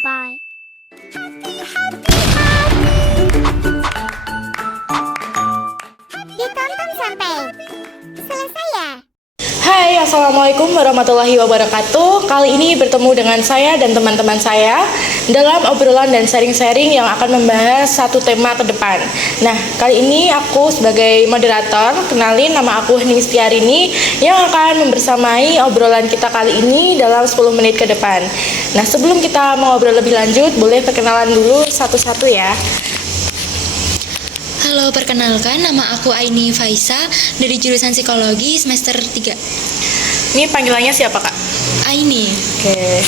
Bye-bye. Ditonton sampai selesai ya. Hai, Assalamualaikum warahmatullahi wabarakatuh. Kali ini bertemu dengan saya dan teman-teman saya dalam obrolan dan sharing-sharing yang akan membahas satu tema ke depan. Nah, kali ini aku sebagai moderator, kenalin nama aku Hening Setiarini yang akan membersamai obrolan kita kali ini dalam 10 menit ke depan. Nah, sebelum kita mengobrol lebih lanjut, boleh perkenalan dulu satu-satu ya. Halo, perkenalkan nama aku Aini Faisa dari jurusan Psikologi semester 3. Ini panggilannya siapa, Kak? Aini. Oke.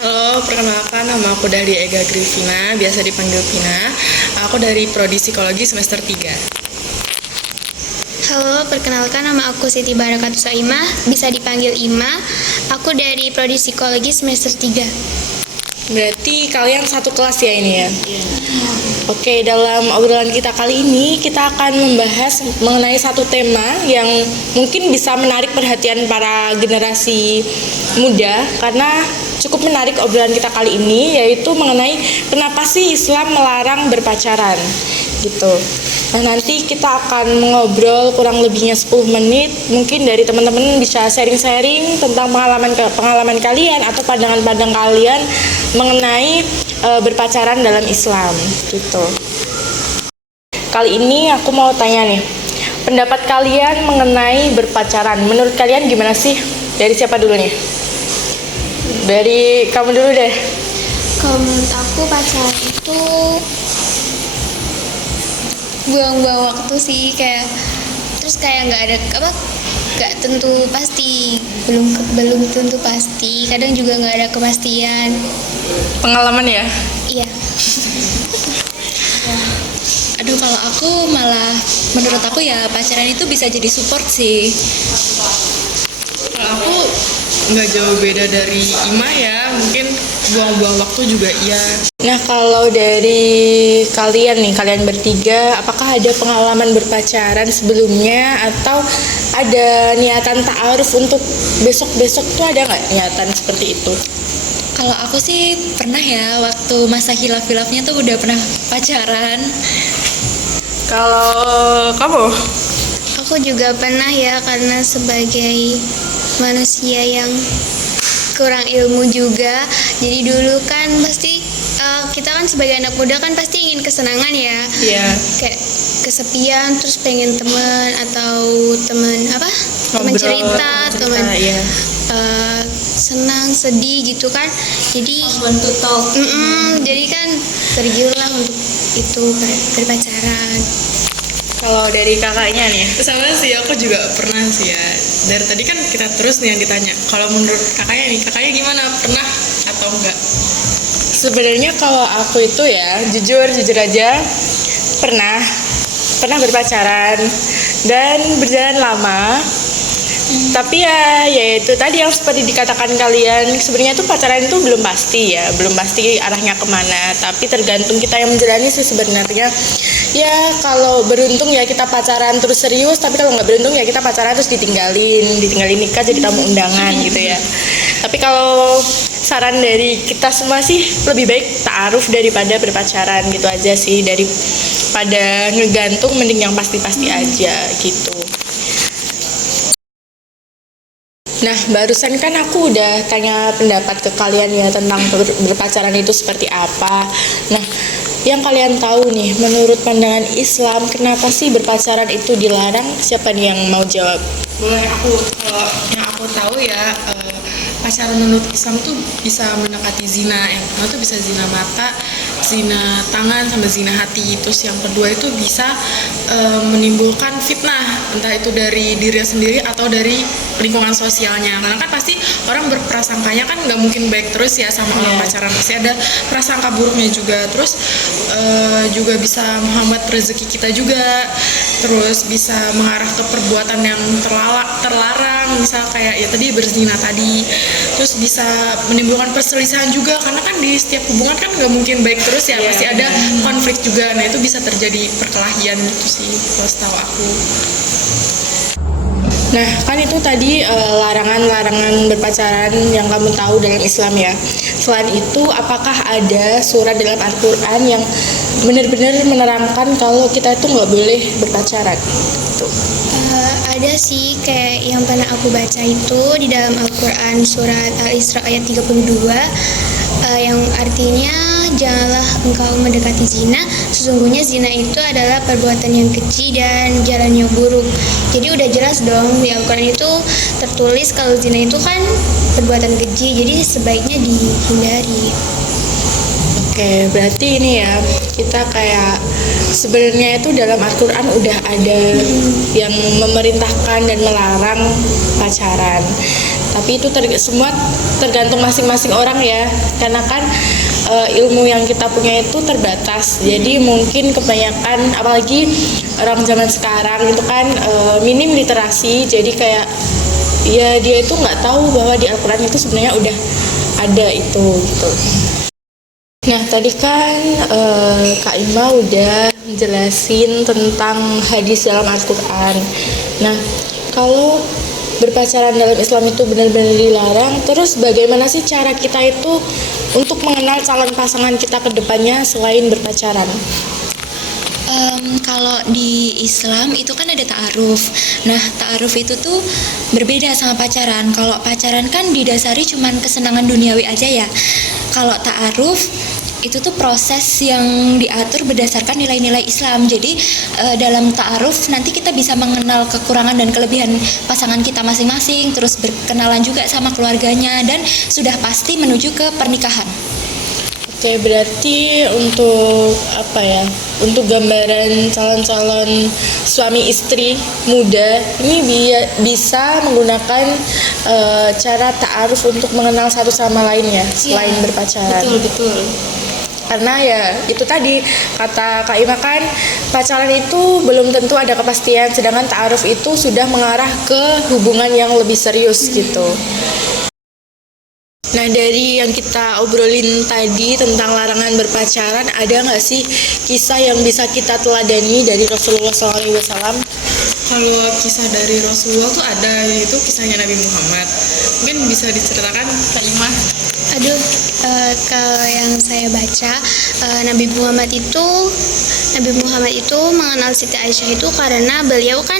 Halo, perkenalkan nama aku Dahlia Ega Grifina, biasa dipanggil Pina. Aku dari Prodi Psikologi semester 3. Halo, perkenalkan nama aku Siti Barakatus Soimah, bisa dipanggil Ima. Aku dari Prodi Psikologi semester 3. Berarti kalian satu kelas ya ini ya? Oke, dalam obrolan kita kali ini kita akan membahas mengenai satu tema yang mungkin bisa menarik perhatian para generasi muda karena cukup menarik obrolan kita kali ini, yaitu mengenai kenapa sih Islam melarang berpacaran gitu. Nah, nanti kita akan mengobrol kurang lebihnya 10 menit. Mungkin dari teman-teman bisa sharing-sharing tentang pengalaman kalian atau pandangan-pandangan kalian mengenai berpacaran dalam Islam gitu. Kali ini aku mau tanya nih, pendapat kalian mengenai berpacaran. Menurut kalian gimana sih? Dari siapa dulu nih? Dari kamu dulu deh. Kalau menurut aku pacaran itu buang-buang waktu sih, kayak nggak ada nggak tentu pasti, belum tentu pasti, kadang juga nggak ada kepastian. Pengalaman ya? Iya. Aduh, kalau aku malah menurut aku ya pacaran itu bisa jadi support sih. Kalau aku nggak jauh beda dari Ima ya, mungkin buang-buang waktu juga iya. Nah, kalau dari kalian nih, kalian bertiga, apakah ada pengalaman berpacaran sebelumnya atau ada niatan ta'aruf untuk besok-besok tuh, ada nggak niatan seperti itu? Kalau aku sih pernah ya, waktu masa hilaf-hilafnya tuh udah pernah pacaran. Kalau kamu? Aku juga pernah ya, karena sebagai manusia yang kurang ilmu juga. Jadi dulu kan pasti kita kan sebagai anak muda kan pasti ingin kesenangan ya. Iya. Kayak kesepian terus pengen teman atau teman apa? Teman Ngobrol, cerita, teman iya. senang, sedih gitu kan. Jadi jadi kan tergiurlah untuk itu berpacaran. Kalau dari kakaknya nih? Sama sih, aku juga pernah sih ya. Dari tadi kan kita terus nih yang ditanya. Kalau menurut kakaknya gimana? Pernah atau enggak? Sebenarnya kalau aku itu ya, jujur aja, pernah berpacaran dan berjalan lama. Tapi ya itu tadi yang seperti dikatakan kalian, sebenarnya tuh pacaran itu belum pasti arahnya kemana, tapi tergantung kita yang menjalani sih sebenarnya. Ya kalau beruntung ya kita pacaran terus serius, tapi kalau nggak beruntung ya kita pacaran terus ditinggalin nikah jadi tamu undangan gitu ya. Tapi kalau saran dari kita semua sih lebih baik ta'aruf daripada berpacaran gitu aja sih, daripada ngegantung mending yang pasti-pasti aja gitu. Nah, barusan kan aku udah tanya pendapat ke kalian ya tentang berpacaran itu seperti apa. Nah, yang kalian tahu nih, menurut pandangan Islam, kenapa sih berpacaran itu dilarang? Siapa nih yang mau jawab? Boleh aku. Kalau yang aku tahu ya, pacaran menurut Islam tuh bisa mendekati zina. Yang pertama tuh bisa zina mata, zina tangan, sama zina hati. Terus yang kedua itu bisa menimbulkan fitnah, entah itu dari diri sendiri atau dari lingkungan sosialnya. Karena kan pasti orang berprasangkanya kan nggak mungkin baik terus ya sama orang pacaran, pasti ada prasangka buruknya juga. Terus juga bisa menghambat rezeki kita juga. Terus bisa mengarah ke perbuatan yang terlarang, misal kayak ya tadi berzina tadi. Terus bisa menimbulkan perselisihan juga, karena kan di setiap hubungan kan nggak mungkin baik terus ya, pasti ada konflik juga. Nah, itu bisa terjadi perkelahian gitu sih kalau setahu aku. Nah, kan itu tadi larangan-larangan berpacaran yang kamu tahu dalam Islam ya. Selain itu, apakah ada surat dalam Al-Quran yang benar-benar menerangkan kalau kita itu nggak boleh berpacaran? Tuh. Ada sih kayak yang pernah aku baca itu di dalam Al-Quran surat Al-Isra ayat 32 yang artinya janganlah engkau mendekati zina, sesungguhnya zina itu adalah perbuatan yang keji dan jalan yang buruk. Jadi udah jelas dong di Al-Quran itu tertulis kalau zina itu kan perbuatan keji, jadi sebaiknya dihindari. Oke, berarti ini ya, kita kayak sebenarnya itu dalam Al-Quran udah ada yang memerintahkan dan melarang pacaran. Tapi itu semua tergantung masing-masing orang ya, karena kan ilmu yang kita punya itu terbatas. Jadi mungkin kebanyakan, apalagi orang zaman sekarang itu kan minim literasi, jadi kayak ya dia itu nggak tahu bahwa di Al-Quran itu sebenarnya udah ada itu gitu. Nah, tadi kan Kak Ima udah jelasin tentang hadis dalam Al-Quran. Nah, kalau berpacaran dalam Islam itu benar-benar dilarang, terus bagaimana sih cara kita itu untuk mengenal calon pasangan kita ke depannya selain berpacaran? Kalau di Islam itu kan ada ta'aruf. Nah, ta'aruf itu tuh berbeda sama pacaran. Kalau pacaran kan didasari cuman kesenangan duniawi aja ya. Kalau ta'aruf itu tuh proses yang diatur berdasarkan nilai-nilai Islam. Jadi dalam ta'aruf nanti kita bisa mengenal kekurangan dan kelebihan pasangan kita masing-masing, terus berkenalan juga sama keluarganya, dan sudah pasti menuju ke pernikahan. Oke, berarti untuk apa ya? Untuk gambaran calon-calon suami istri muda ini bisa menggunakan cara ta'aruf untuk mengenal satu sama lain ya, selain berpacaran. Betul. Karena ya itu tadi kata Kak Ima kan, pacaran itu belum tentu ada kepastian, sedangkan ta'aruf itu sudah mengarah ke hubungan yang lebih serius gitu. Nah, dari yang kita obrolin tadi tentang larangan berpacaran, ada nggak sih kisah yang bisa kita teladani dari Rasulullah SAW? Kalau kisah dari Rasulullah tuh ada, yaitu kisahnya Nabi Muhammad. Mungkin bisa diceritakan Kak Ima? Aduh, kalau yang saya baca Nabi Muhammad itu mengenal Siti Aisyah itu karena beliau kan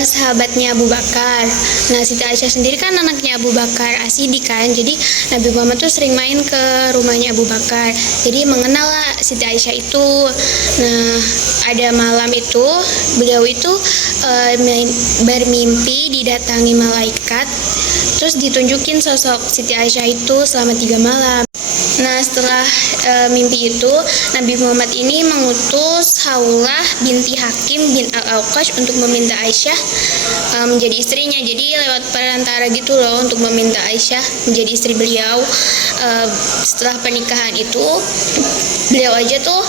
sahabatnya Abu Bakar. Nah, Siti Aisyah sendiri kan anaknya Abu Bakar As-Siddiq kan. Jadi Nabi Muhammad tuh sering main ke rumahnya Abu Bakar. Jadi mengenal lah Siti Aisyah itu. Nah, ada malam itu beliau itu bermimpi didatangi malaikat, terus ditunjukin sosok Siti Aisyah itu selama 3 malam. Nah, setelah mimpi itu Nabi Muhammad ini mengutus Haulah binti Hakim bin Al-Auqash untuk meminta Aisyah menjadi istrinya. Jadi lewat perantara gitu loh untuk meminta Aisyah menjadi istri beliau. Setelah pernikahan itu beliau aja tuh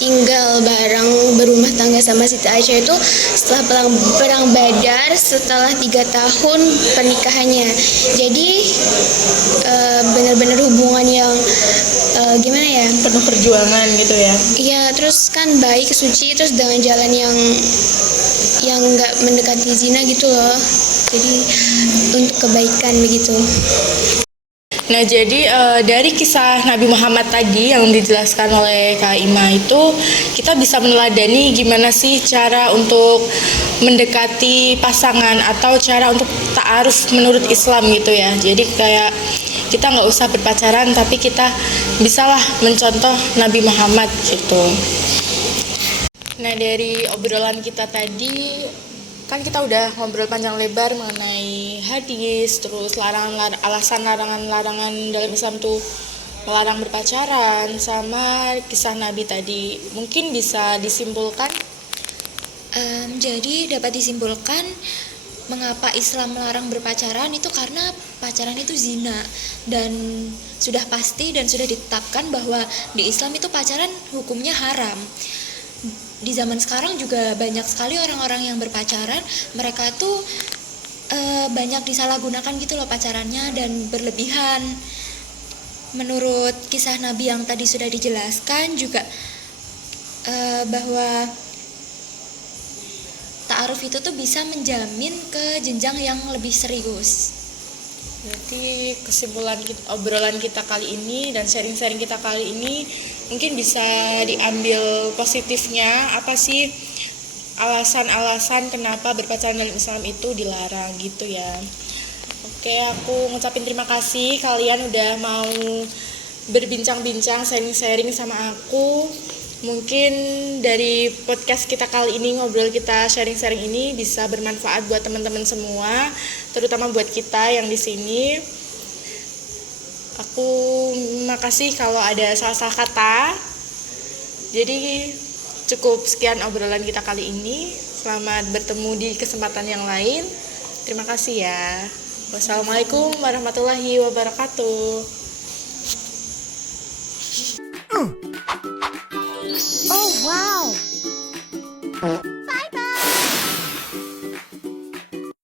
tinggal bareng berumah tangga sama Siti Aisyah itu setelah perang Badar, setelah 3 tahun pernikahannya. Jadi benar-benar hubungan yang gimana ya, Penuh perjuangan gitu ya. iya, terus kan baik, suci, terus dengan jalan yang nggak mendekati zina gitu loh. Jadi untuk kebaikan begitu. Nah, jadi dari kisah Nabi Muhammad tadi yang dijelaskan oleh Kak Ima itu, kita bisa meneladani gimana sih cara untuk mendekati pasangan atau cara untuk ta'aruf menurut Islam gitu ya. Jadi kayak kita nggak usah berpacaran, tapi kita bisalah mencontoh Nabi Muhammad gitu. Nah, dari obrolan kita tadi kan kita udah ngobrol panjang lebar mengenai hadis, terus alasan larangan dalam Islam tuh melarang berpacaran, sama kisah Nabi tadi. Mungkin bisa disimpulkan? Jadi dapat disimpulkan mengapa Islam melarang berpacaran itu karena pacaran itu zina, dan sudah pasti dan sudah ditetapkan bahwa di Islam itu pacaran hukumnya haram. Di zaman sekarang juga banyak sekali orang-orang yang berpacaran, mereka tuh banyak disalahgunakan gitu loh pacarannya dan berlebihan. Menurut kisah Nabi yang tadi sudah dijelaskan juga bahwa ta'aruf itu tuh bisa menjamin ke jenjang yang lebih serius. Berarti kesimpulan obrolan kita kali ini dan sharing-sharing kita kali ini mungkin bisa diambil positifnya, apa sih alasan-alasan kenapa berpacaran dalam Islam itu dilarang gitu ya. Oke, aku ngucapin terima kasih kalian udah mau berbincang-bincang, sharing-sharing sama aku. Mungkin dari podcast kita kali ini, ngobrol kita, sharing-sharing ini bisa bermanfaat buat teman-teman semua, terutama buat kita yang di sini. Aku makasih kalau ada salah-salah kata. Jadi cukup sekian obrolan kita kali ini. Selamat bertemu di kesempatan yang lain. Terima kasih ya. Wassalamualaikum warahmatullahi wabarakatuh. Oh, wow.